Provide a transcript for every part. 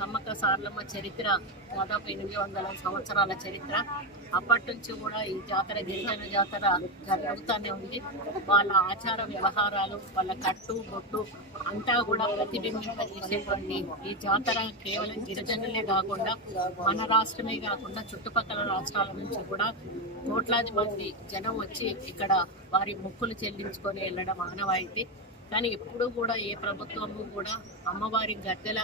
సమ్మక్క సారలమ్మ చరిత్ర దాదాపు 800 సంవత్సరాల చరిత్ర. అప్పటి నుంచి కూడా ఈ జాతర గిరిజన జాతర జరుగుతూనే ఉంది. వాళ్ళ ఆచార వ్యవహారాలు, వాళ్ళ కట్టు బొట్టు అంతా కూడా ప్రతిబింబింపజేసేటువంటి ఈ జాతర కేవలం గిరిజనులే కాకుండా మన రాష్ట్రమే కాకుండా చుట్టుపక్కల రాష్ట్రాల నుంచి కూడా కోట్లాది మంది జనం వచ్చి ఇక్కడ వారి మొక్కులు చెల్లించుకొని వెళ్ళడం ఆనవాయితీ. కానీ ఎప్పుడు కూడా ఏ ప్రభుత్వము కూడా అమ్మవారి గద్దెల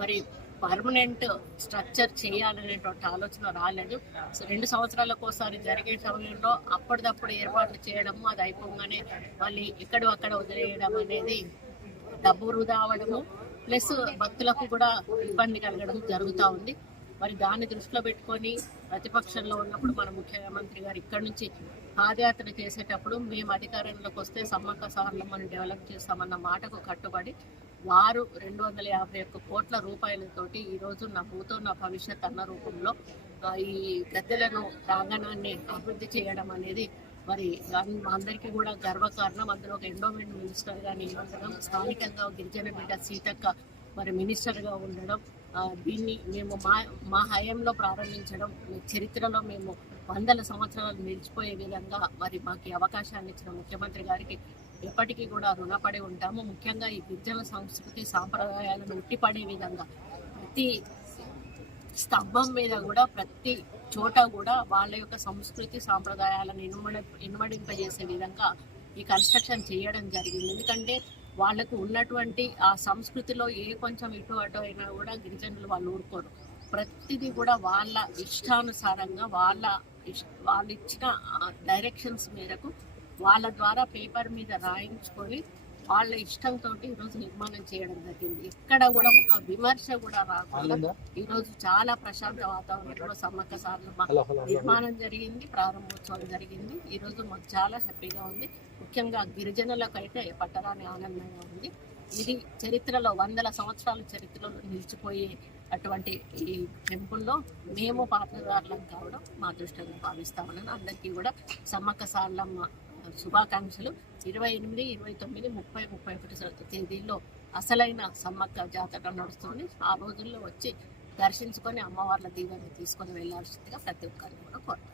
మరి పర్మనెంట్ స్ట్రక్చర్ చేయాలనేటువంటి ఆలోచన రాలేదు. 2 సంవత్సరాలకు ఒకసారి జరిగే సమయంలో అప్పటిదప్పుడు ఏర్పాట్లు చేయడము, అది అయిపోగానే మళ్ళీ ఎక్కడో అక్కడ వదిలేయడం అనేది డబ్బు వృధా అవ్వడము, ప్లస్ భక్తులకు కూడా ఇబ్బంది కలగడం జరుగుతూ ఉంది. మరి దాన్ని దృష్టిలో పెట్టుకొని ప్రతిపక్షంలో ఉన్నప్పుడు మన ముఖ్యమంత్రి గారు ఇక్కడి నుంచి పాదయాత్ర చేసేటప్పుడు మేము అధికారంలోకి వస్తే సమ్మక్క సారలమ్మని డెవలప్ చేస్తామన్న మాటకు కట్టుబడి వారు 251 కోట్ల రూపాయలతోటి ఈరోజు నా భూతో నా భవిష్యత్ అన్న రూపంలో ఈ గద్దెలను ప్రాంగణాన్ని అభివృద్ధి చేయడం అనేది మరి అందరికీ కూడా గర్వకారణం. అందులో ఒక ఎండోమెంట్ మినిస్టర్గా నిలబడడం, స్థానికంగా గిరిజన బిడ్డ సీతక్క మరి మినిస్టర్గా ఉండడం, దీన్ని మేము మా హయాంలో ప్రారంభించడం, చరిత్రలో మేము 100 సంవత్సరాలు నిలిచిపోయే విధంగా మరి మాకు అవకాశాన్ని ఇచ్చిన ముఖ్యమంత్రి గారికి ఎప్పటికీ కూడా రుణపడి ఉంటాము. ముఖ్యంగా ఈ గిరిజన సంస్కృతి సాంప్రదాయాలను ఉట్టిపడే విధంగా ప్రతి స్తంభం మీద కూడా ప్రతి చోట కూడా వాళ్ళ యొక్క సంస్కృతి సాంప్రదాయాలను ఇనుమడింపజేసే విధంగా ఈ కన్స్ట్రక్షన్ చేయడం జరిగింది. ఎందుకంటే వాళ్ళకు ఉన్నటువంటి ఆ సంస్కృతిలో ఏ కొంచెం ఇటు అటు అయినా కూడా గిరిజనులు వాళ్ళు ఊరుకోరు. ప్రతిదీ కూడా వాళ్ళ ఇష్టానుసారంగా వాళ్ళు ఇచ్చిన డైరెక్షన్స్ మేరకు వాళ్ళ ద్వారా పేపర్ మీద రాయించుకొని వాళ్ళ ఇష్టంతో ఈరోజు నిర్మాణం చేయడం జరిగింది. ఎక్కడ కూడా ఒక విమర్శ కూడా రాకుండా ఈరోజు చాలా ప్రశాంత వాతావరణంలో సమ్మక్క సారలమ్మ నిర్మాణం జరిగింది, ప్రారంభోత్సవం జరిగింది. ఈరోజు మాకు చాలా హ్యాపీగా ఉంది. ముఖ్యంగా గిరిజనులకైతే పట్టరాని ఆనందంగా ఉంది. ఇది చరిత్రలో 100 సంవత్సరాల చరిత్రలో నిలిచిపోయే అటువంటి ఈ టెంపుల్లో మేము పాత్రదారులం కావడం మా అదృష్టంగా భావిస్తామని అందరికీ కూడా సమ్మక్క సారలమ్మ శుభాకాంక్షలు. 28, 29, 30, 31 తేదీల్లో అసలైన సమ్మక్క జాతర నడుస్తుంది. ఆ రోజుల్లో వచ్చి దర్శించుకొని అమ్మవార్ల దీవెన తీసుకొని వెళ్లాల్సిందిగా ప్రతి ఒక్కరిని కూడా కోరుతాను.